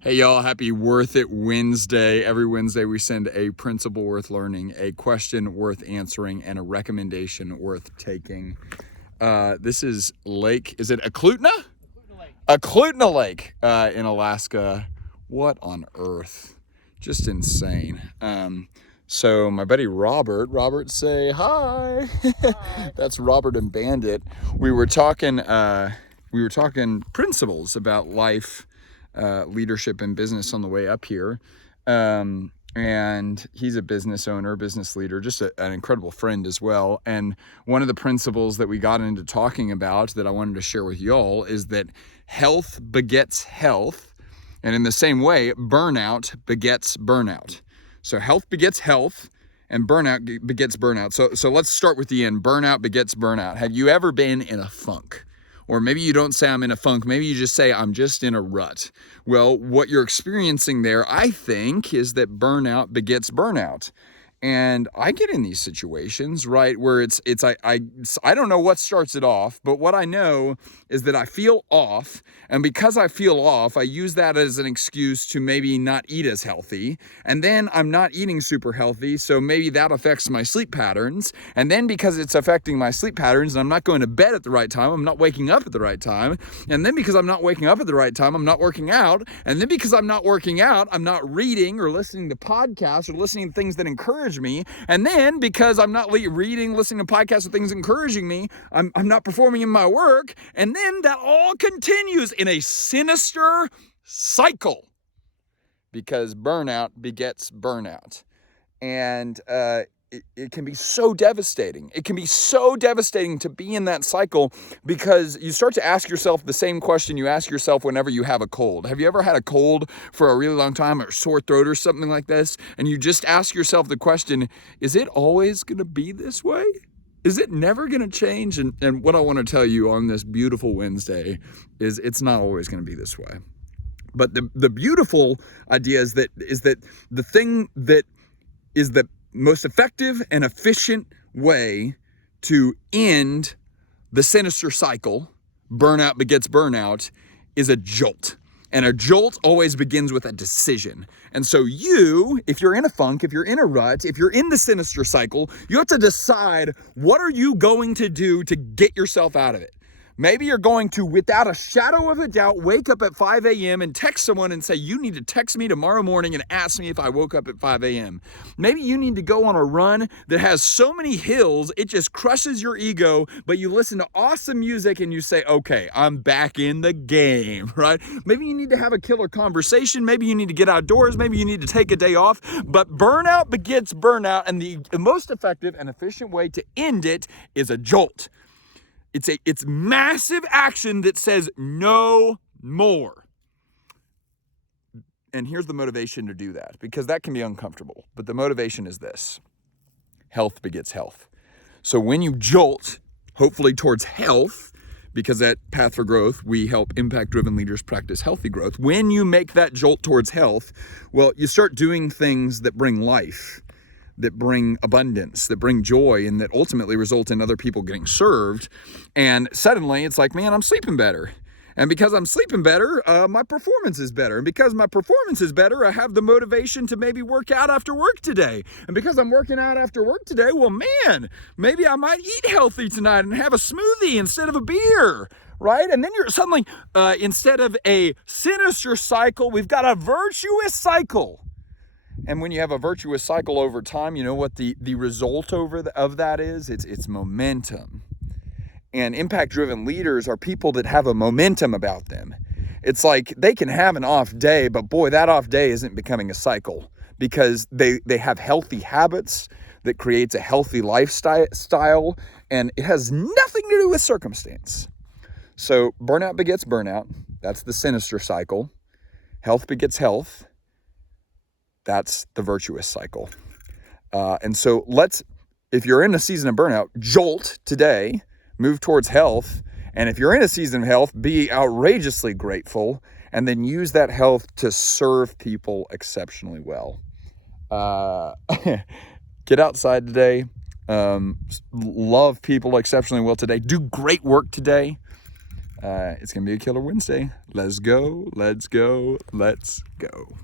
Hey y'all, happy Worth It Wednesday. Every Wednesday we send a principle worth learning, a question worth answering, and a recommendation worth taking. This is Lake, is it Eklutna? Eklutna Lake in Alaska. What on earth? Just insane. So my buddy Robert say hi. Hi. That's Robert and Bandit. We were talking principles about life, leadership and business on the way up here. And he's a business owner, business leader, just an incredible friend as well. And one of the principles that we got into talking about that I wanted to share with y'all is that health begets health. And in the same way, burnout begets burnout. So health begets health and burnout begets burnout. So let's start with the end. Burnout begets burnout. Have you ever been in a funk? Or maybe you don't say I'm in a funk. Maybe you just say I'm just in a rut. Well, what you're experiencing there, I think, is that burnout begets burnout. And I get in these situations, right, where I don't know what starts it off, but what I know is that I feel off, and because I feel off, I use that as an excuse to maybe not eat as healthy, and then I'm not eating super healthy, so maybe that affects my sleep patterns, and then because it's affecting my sleep patterns, and I'm not going to bed at the right time, I'm not waking up at the right time, and then because I'm not waking up at the right time, I'm not working out, and then because I'm not working out, I'm not reading or listening to podcasts or listening to things that encourage me. And then because I'm not reading, listening to podcasts of things encouraging me, I'm not performing in my work. And then that all continues in a sinister cycle because burnout begets burnout. And it can be so devastating. It can be so devastating to be in that cycle because you start to ask yourself the same question you ask yourself whenever you have a cold. Have you ever had a cold for a really long time or sore throat or something like this? And you just ask yourself the question, is it always going to be this way? Is it never going to change? And what I want to tell you on this beautiful Wednesday is it's not always going to be this way. But the beautiful idea is that the thing that is the most effective and efficient way to end the sinister cycle, burnout begets burnout, is a jolt. And a jolt always begins with a decision. And so you, if you're in a funk, if you're in a rut, if you're in the sinister cycle, you have to decide what are you going to do to get yourself out of it. Maybe you're going to, without a shadow of a doubt, wake up at 5 a.m. and text someone and say, you need to text me tomorrow morning and ask me if I woke up at 5 a.m. Maybe you need to go on a run that has so many hills, it just crushes your ego, but you listen to awesome music and you say, okay, I'm back in the game, right? Maybe you need to have a killer conversation. Maybe you need to get outdoors. Maybe you need to take a day off. But burnout begets burnout, and the most effective and efficient way to end it is a jolt. It's massive action that says no more. And here's the motivation to do that, because that can be uncomfortable. But the motivation is this: health begets health. So when you jolt, hopefully towards health, because at Path for Growth, we help impact-driven leaders practice healthy growth. When you make that jolt towards health, well, you start doing things that bring life, that bring abundance, that bring joy, and that ultimately result in other people getting served. And suddenly it's like, man, I'm sleeping better. And because I'm sleeping better, my performance is better. And because my performance is better, I have the motivation to maybe work out after work today. And because I'm working out after work today, well, man, maybe I might eat healthy tonight and have a smoothie instead of a beer, right? And then you're suddenly, instead of a sinister cycle, we've got a virtuous cycle. And when you have a virtuous cycle over time, you know what the result of that is? It's momentum. And impact-driven leaders are people that have a momentum about them. It's like they can have an off day, but boy, that off day isn't becoming a cycle because they have healthy habits that creates a healthy lifestyle, and it has nothing to do with circumstance. So burnout begets burnout. That's the sinister cycle. Health begets health. That's the virtuous cycle. And so if you're in a season of burnout, jolt today, move towards health. And if you're in a season of health, be outrageously grateful and then use that health to serve people exceptionally well. Get outside today. Love people exceptionally well today. Do great work today. It's going to be a killer Wednesday. Let's go, let's go, let's go.